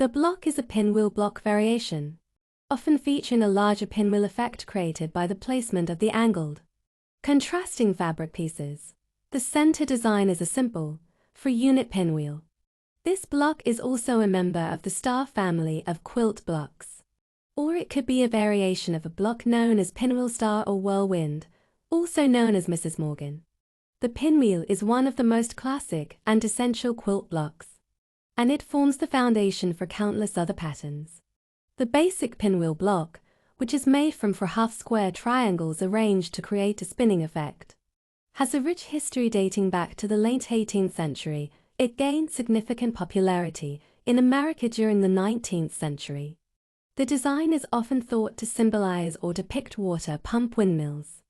The block is a pinwheel block variation, often featuring a larger pinwheel effect created by the placement of the angled, contrasting fabric pieces. The center design is a simple, free-unit pinwheel. This block is also a member of the star family of quilt blocks. Or it could be a variation of a block known as pinwheel star or whirlwind, also known as Mrs. Morgan. The pinwheel is one of the most classic and essential quilt blocks, and it forms the foundation for countless other patterns. The basic pinwheel block, which is made from 4 half-square triangles arranged to create a spinning effect, has a rich history dating back to the late 18th century. It gained significant popularity in America during the 19th century. The design is often thought to symbolize or depict water pump windmills,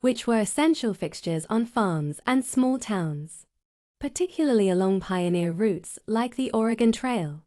which were essential fixtures on farms and small towns, particularly along pioneer routes like the Oregon Trail.